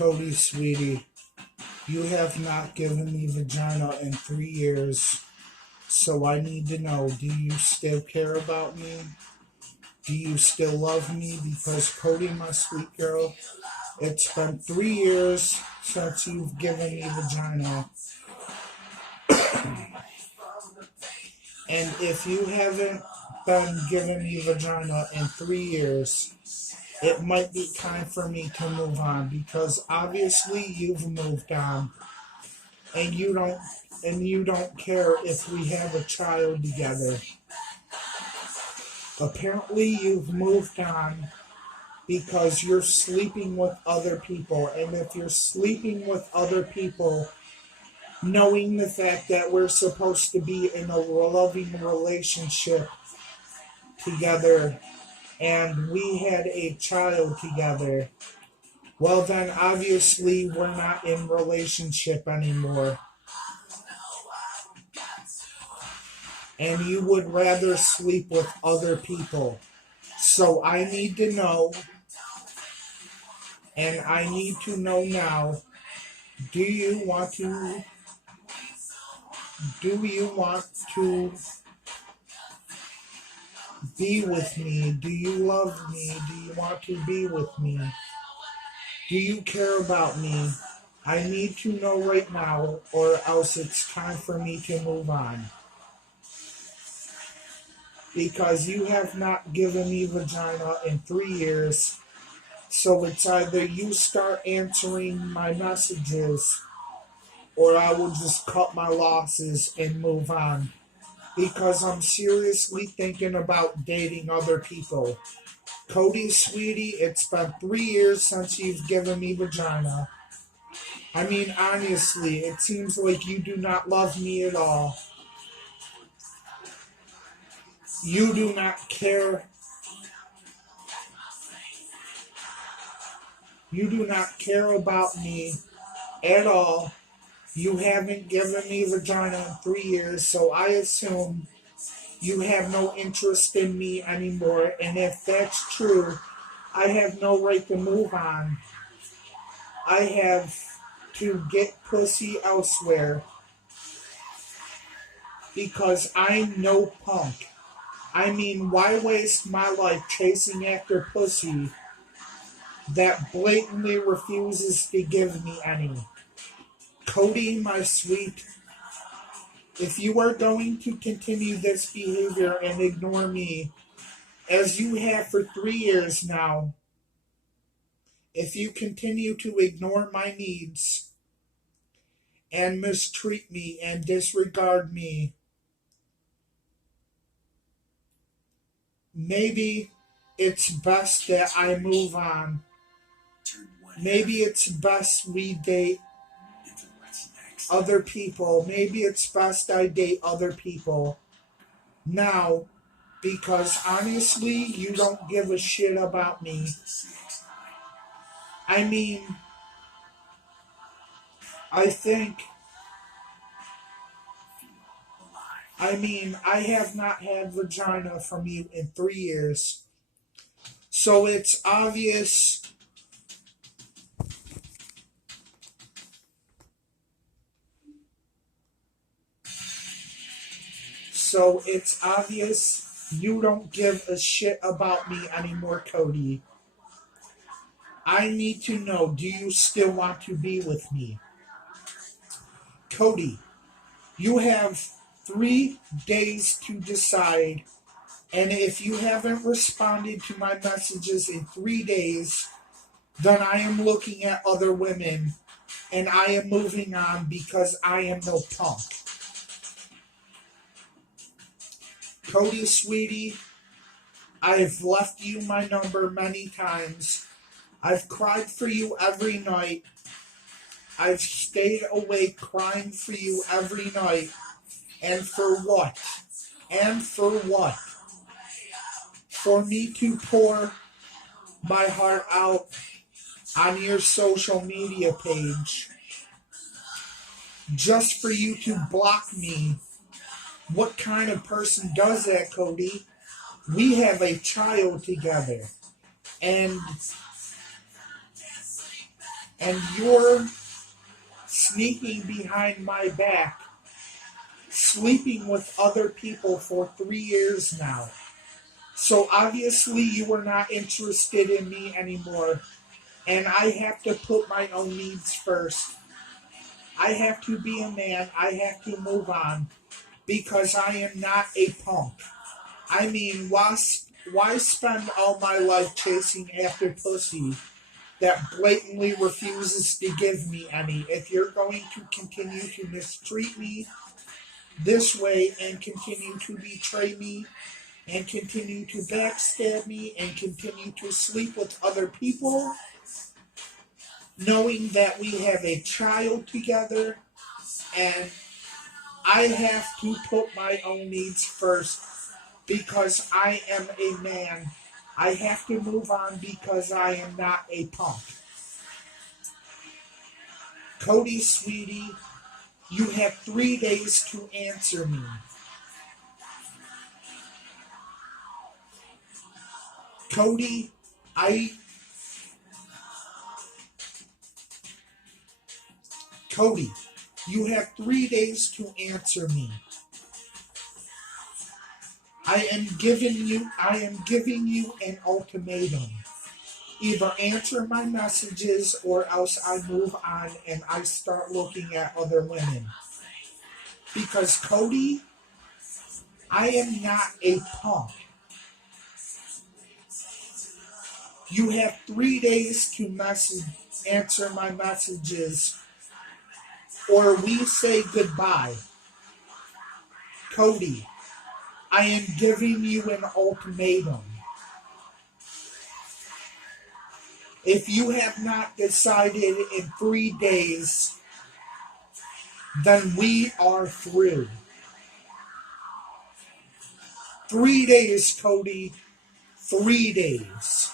Codi, sweetie, you have not given me vagina in 3 years, so I need to know, do you still care about me? Do you still love me? Because Codi, my sweet girl, it's been 3 years since you've given me vagina. And if you haven't been giving me vagina in 3 years, it might be time for me to move on, because obviously you've moved on and you don't care if we have a child together. Apparently you've moved on because you're sleeping with other people, and if you're sleeping with other people, knowing the fact that we're supposed to be in a loving relationship together and we had a child together, well then obviously we're not in relationship anymore. And you would rather sleep with other people. So I need to know, and I need to know now, do you want to be with me? Do you love me? Do you want to be with me? Do you care about me? I need to know right now, or else it's time for me to move on. Because you have not given me vagina in 3 years, so it's either you start answering my messages, or I will just cut my losses and move on. Because I'm seriously thinking about dating other people. Codi, sweetie, it's been 3 years since you've given me vagina. I mean, honestly, it seems like you do not love me at all. You do not care. You do not care about me at all. You haven't given me vagina in 3 years, so I assume you have no interest in me anymore. And if that's true, I have no right to move on. I have to get pussy elsewhere, because I'm no punk. I mean, why waste my life chasing after pussy that blatantly refuses to give me any? Codi, my sweet, if you are going to continue this behavior and ignore me, as you have for 3 years now, if you continue to ignore my needs and mistreat me and disregard me, maybe it's best that I move on. Maybe it's best we date other people. Maybe it's best I date other people now, because honestly, you don't give a shit about me. I mean, I have not had vagina from you in 3 years. So it's obvious. So it's obvious you don't give a shit about me anymore, Codi. I need to know, do you still want to be with me? Codi, you have 3 days to decide, and if you haven't responded to my messages in 3 days, then I am looking at other women, and I am moving on, because I am no punk. Codi, sweetie, I've left you my number many times. I've cried for you every night. I've stayed awake crying for you every night. And for what? And for what? For me to pour my heart out on your social media page, just for you to block me. What kind of person does that, Codi? We have a child together. And And you're sneaking behind my back, sleeping with other people for 3 years now. So obviously you were not interested in me anymore, and I have to put my own needs first. I have to be a man. I have to move on because I am not a punk. I mean, why spend all my life chasing after pussy that blatantly refuses to give me any if you're going to continue to mistreat me this way and continue to betray me and continue to backstab me and continue to sleep with other people, knowing that we have a child together, and I have to put my own needs first because I am a man. I have to move on because I am not a punk. Codi, sweetie, you have 3 days to answer me. Codi, Codi, you have 3 days to answer me. I am giving you an ultimatum. Either answer my messages or else I move on and I start looking at other women. Because Codi, I am not a punk. You have 3 days to answer my messages or we say goodbye. Codi, I am giving you an ultimatum. If you have not decided in 3 days, then we are through. 3 days, Codi. 3 days.